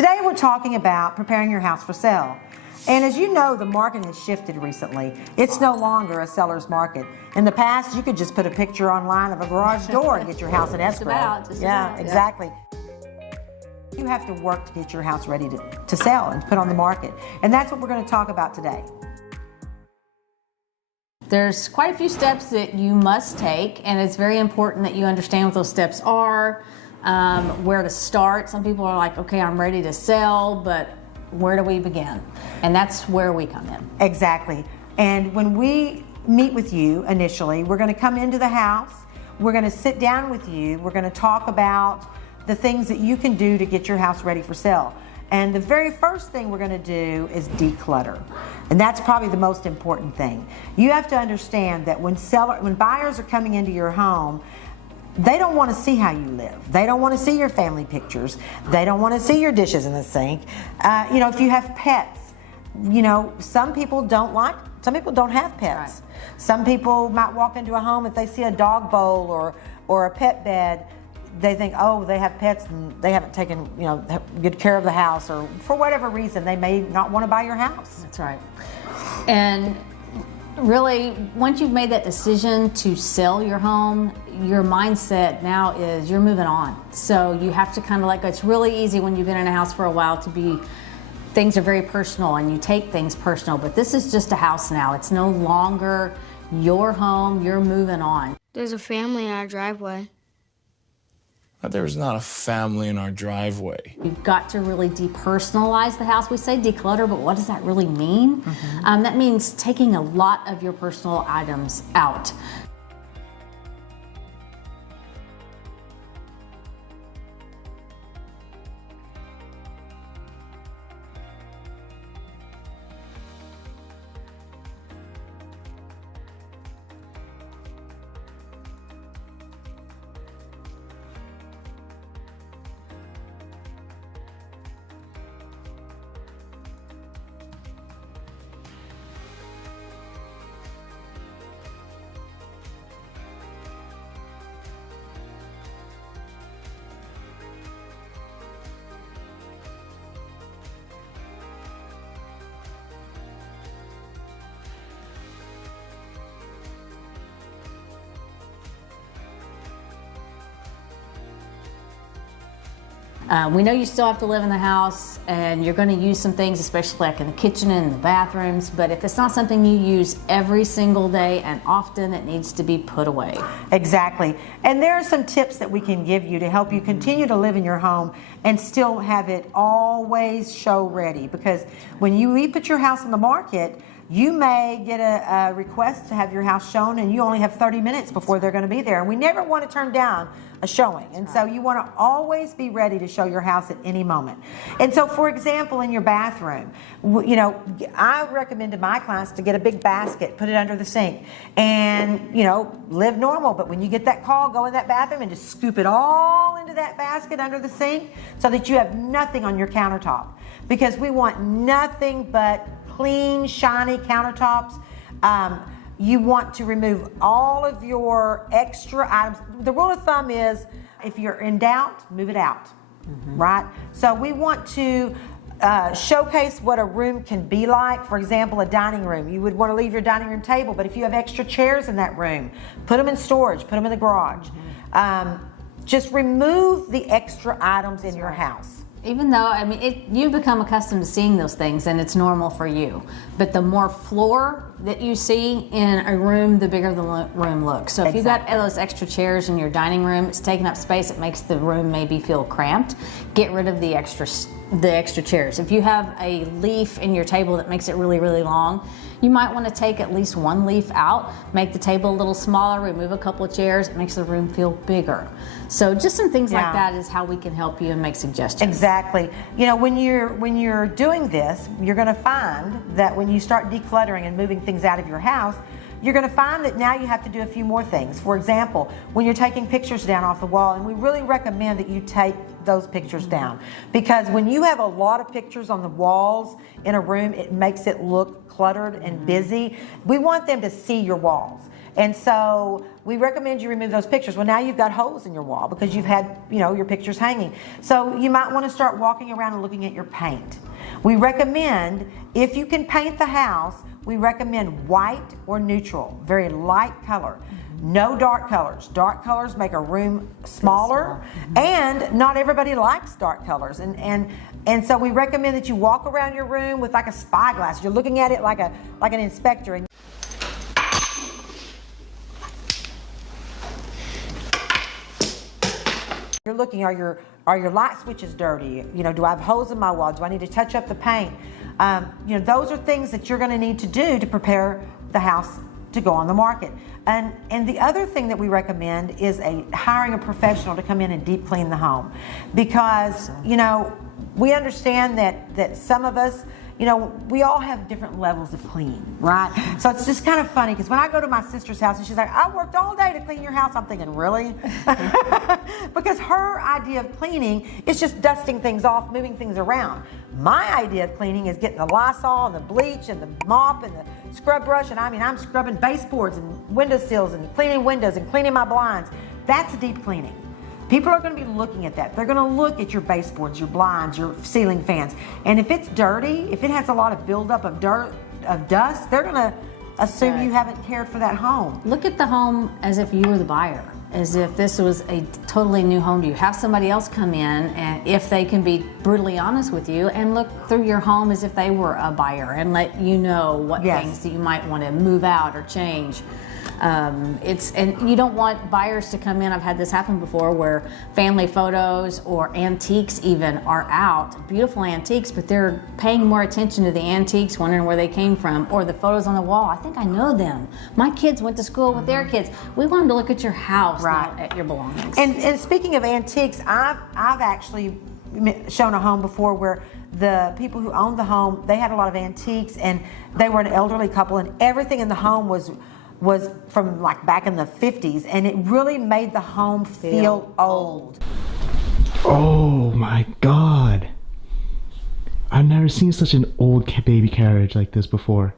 Today we're talking about preparing your house for sale. And as you know, the market has shifted recently. It's no longer a seller's market. In the past, you could just put a picture online of a garage door and get your house in escrow. Just about, exactly. You have to work to get your house ready to sell and to put on the market. And that's what we're going to talk about today. There's quite a few steps that you must take, and it's very important that you understand what those steps are, where to start. Some people are like, okay, I'm ready to sell, but where do we begin? And that's where we come in. Exactly. And when we meet with you initially, we're going to come into the house, we're going to sit down with you, we're going to talk about the things that you can do to get your house ready for sale. And the very first thing we're going to do is declutter. And that's probably the most important thing. You have to understand that when buyers are coming into your home, they don't want to see how you live. They don't want to see your family pictures. They don't want to see your dishes in the sink. If you have pets, some people don't have pets. Right. Some people might walk into a home, if they see a dog bowl or a pet bed, they think, oh, they have pets and they haven't taken good care of the house, or for whatever reason they may not want to buy your house. That's right. And really, once you've made that decision to sell your home, your mindset now is you're moving on. So you have to kind of let go. It's really easy when you've been in a house for a while things are very personal and you take things personal, but this is just a house now. It's no longer your home, you're moving on. There's a family in our driveway. There's not a family in our driveway. You've got to really depersonalize the house. We say declutter, but what does that really mean? That means taking a lot of your personal items out. We know you still have to live in the house and you're going to use some things, especially like in the kitchen and the bathrooms, but if it's not something you use every single day and often, it needs to be put away. Exactly. And there are some tips that we can give you to help you continue to live in your home and still have it always show ready, because when you put your house on the market, you may get a request to have your house shown and you only have 30 minutes before they're going to be there. And we never want to turn down a showing. And so you want to always be ready to show your house at any moment. And so, for example, in your bathroom, I recommend to my clients to get a big basket, put it under the sink, and, live normal. But when you get that call, go in that bathroom and just scoop it all into that basket under the sink so that you have nothing on your countertop. Because we want nothing but clean, shiny countertops. You want to remove all of your extra items. The rule of thumb is, if you're in doubt, move it out, right? So we want to showcase what a room can be like. For example, a dining room. You would want to leave your dining room table, but if you have extra chairs in that room, put them in storage, put them in the garage. Just remove the extra items in your house. Even though, you become accustomed to seeing those things and it's normal for you. But the more floor that you see in a room, the bigger the room looks. So if you've got those extra chairs in your dining room, it's taking up space, it makes the room maybe feel cramped. Get rid of the extra chairs. If you have a leaf in your table that makes it really, really long, you might want to take at least one leaf out, make the table a little smaller, remove a couple of chairs. It makes the room feel bigger. So just some things like that is how we can help you and make suggestions. Exactly. When you're doing this, you're going to find that when you start decluttering and moving things out of your house, you're going to find that now you have to do a few more things. For example, when you're taking pictures down off the wall, and we really recommend that you take those pictures down, because when you have a lot of pictures on the walls in a room, it makes it look cluttered and busy. We want them to see your walls. And so we recommend you remove those pictures. Well, now you've got holes in your wall because you've had, your pictures hanging. So you might want to start walking around and looking at your paint. We recommend, if you can paint the house, we recommend white or neutral, very light color. No dark colors. Dark colors make a room smaller, and not everybody likes dark colors. And so we recommend that you walk around your room with like a spyglass. You're looking at it like an inspector. And you're looking, are your light switches dirty? Do I have holes in my wall? Do I need to touch up the paint? Those are things that you're going to need to do to prepare the house to go on the market. And the other thing that we recommend is hiring a professional to come in and deep clean the home, because we understand that some of us, we all have different levels of clean, right? So it's just kind of funny, because when I go to my sister's house and she's like, I worked all day to clean your house, I'm thinking, really? Because her idea of cleaning is just dusting things off, moving things around. My idea of cleaning is getting the Lysol and the bleach and the mop and the scrub brush, and I'm scrubbing baseboards and windowsills and cleaning windows and cleaning my blinds. That's deep cleaning. People are going to be looking at that. They're going to look at your baseboards, your blinds, your ceiling fans. And if it's dirty, if it has a lot of buildup of dirt, of dust, they're going to assume you haven't cared for that home. Look at the home as if you were the buyer, as if this was a totally new home to you. Have somebody else come in, and if they can be brutally honest with you, and look through your home as if they were a buyer and let you know what things that you might want to move out or change. And you don't want buyers to come in. I've had this happen before, where family photos or antiques even are out, beautiful antiques, but they're paying more attention to the antiques, wondering where they came from, or the photos on the wall. I think I know them. My kids went to school with their kids. We want them to look at your house, not at your belongings. And speaking of antiques, I've actually shown a home before where the people who owned the home, they had a lot of antiques, and they were an elderly couple, and everything in the home was from like back in the 50s, and it really made the home feel old. Oh my God. I've never seen such an old baby carriage like this before.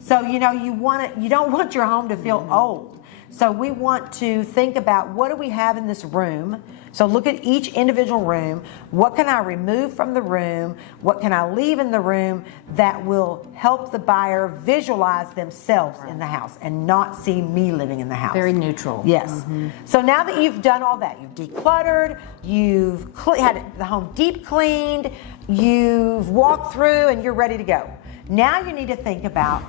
So you don't want your home to feel old. So we want to think about, what do we have in this room? So look at each individual room. What can I remove from the room? What can I leave in the room that will help the buyer visualize themselves in the house and not see me living in the house? Very neutral. Yes. So now that you've done all that, you've decluttered, you've had the home deep cleaned, you've walked through, and you're ready to go. Now you need to think about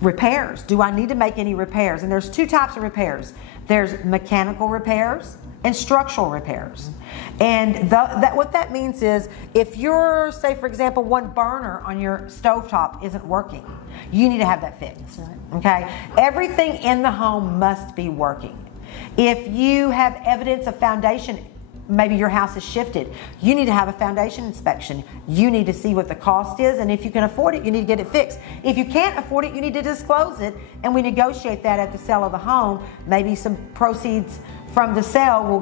repairs. Do I need to make any repairs? And there's two types of repairs. There's mechanical repairs and structural repairs. And what that means is, if you're, say for example, one burner on your stovetop isn't working, you need to have that fixed. Okay? Everything in the home must be working. If you have evidence of foundation, maybe your house is shifted, you need to have a foundation inspection. You need to see what the cost is, and if you can afford it, you need to get it fixed. If you can't afford it, you need to disclose it, and we negotiate that at the sale of the home. Maybe some proceeds from the sale will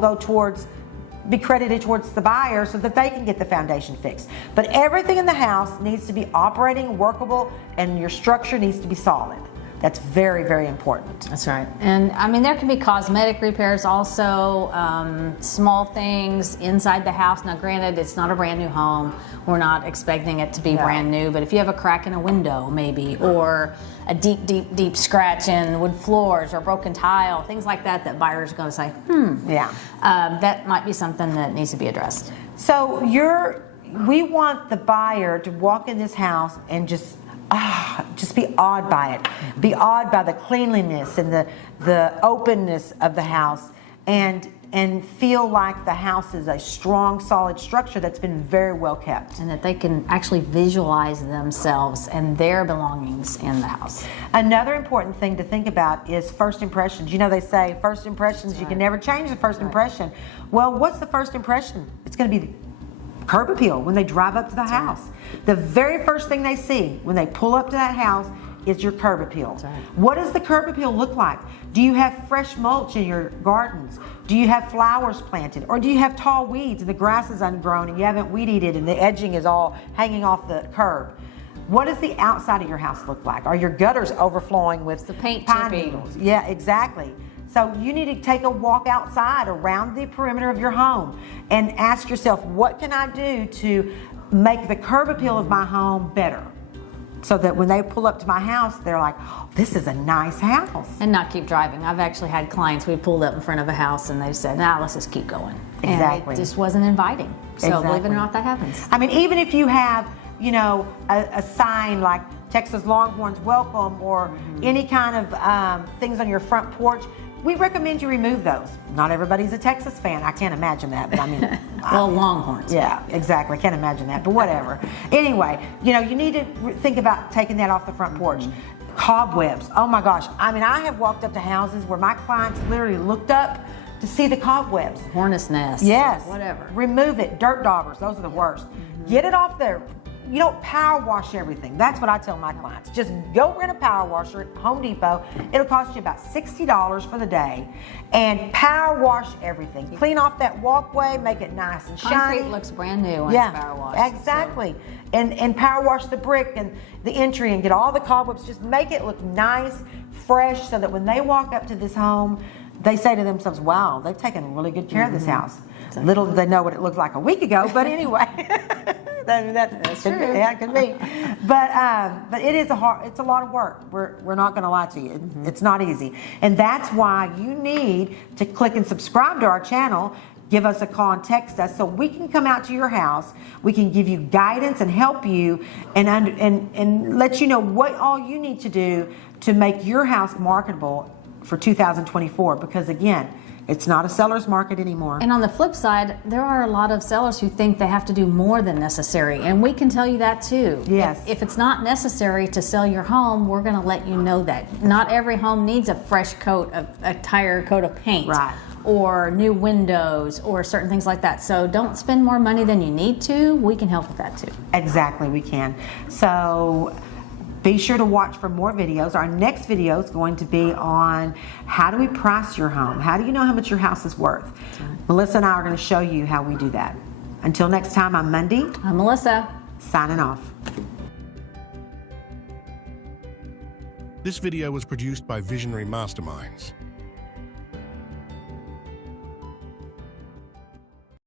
be credited towards the buyer so that they can get the foundation fixed. But everything in the house needs to be operating, workable, and your structure needs to be solid. That's very, very important. That's right. And there can be cosmetic repairs also, small things inside the house. Now granted, it's not a brand new home. We're not expecting it to be brand new, but if you have a crack in a window maybe, or a deep, deep, deep scratch in wood floors, or broken tile, things like that buyers are going to say, that might be something that needs to be addressed. So we want the buyer to walk in this house and just be awed by it. Be awed by the cleanliness and the openness of the house, and feel like the house is a strong, solid structure that's been very well kept. And that they can actually visualize themselves and their belongings in the house. Another important thing to think about is first impressions. They say first impressions, you can never change the first impression. Well, what's the first impression? It's going to be curb appeal when they drive up to the house. The very first thing they see when they pull up to that house is your curb appeal. What does the curb appeal look like? Do you have fresh mulch in your gardens? Do you have flowers planted? Or do you have tall weeds and the grass is ungrown and you haven't weed eated and the edging is all hanging off the curb? What does the outside of your house look like? Are your gutters overflowing with the paint pine chipping. needles? Yeah, exactly. So you need to take a walk outside around the perimeter of your home and ask yourself, what can I do to make the curb appeal of my home better? So that when they pull up to my house, they're like, oh, this is a nice house. And not keep driving. I've actually had clients, we pulled up in front of a house and they said, nah, let's just keep going. Exactly. And it just wasn't inviting. So believe it Exactly. or not, that happens. I mean, even if you have, you know, a sign like Texas Longhorns Welcome or any kind of things on your front porch, we recommend you remove those. Not everybody's a Texas fan. I can't imagine that, but I mean... Well, Longhorns. Yeah, exactly. I can't imagine that, but whatever. Anyway, you know, you need to think about taking that off the front porch. Cobwebs. Oh my gosh. I mean, I have walked up to houses where my clients literally looked up to see the cobwebs. Hornet's nest. Yes. Whatever. Remove it. Dirt doggers. Those are the worst. Get it off there. You don't power wash everything. That's what I tell my clients. Just go rent a power washer at Home Depot. It'll cost you about $60 for the day. And power wash everything. Clean off that walkway, make it nice and shiny. Concrete looks brand new when it's power washed. Exactly. And power wash the brick and the entry and get all the cobwebs. Just make it look nice, fresh, so that when they walk up to this home, they say to themselves, wow, they've taken really good care of this house. Little do they know what it looked like a week ago, but anyway. That's true. Yeah, it could be. But it is it's a lot of work. We're not going to lie to you. It's not easy. And that's why you need to click and subscribe to our channel. Give us a call and text us so we can come out to your house. We can give you guidance and help you and let you know what all you need to do to make your house marketable for 2024. Because again, it's not a seller's market anymore. And on the flip side, there are a lot of sellers who think they have to do more than necessary. And we can tell you that too. Yes. If it's not necessary to sell your home, we're going to let you know that. Not every home needs a fresh coat, a entire coat of paint. Right. Or new windows or certain things like that. So don't spend more money than you need to. We can help with that too. Exactly, we can. So be sure to watch for more videos. Our next video is going to be on how do we price your home? How do you know how much your house is worth? Right. Melissa and I are going to show you how we do that. Until next time, I'm Mundy. I'm Melissa. Signing off. This video was produced by Visionary Masterminds.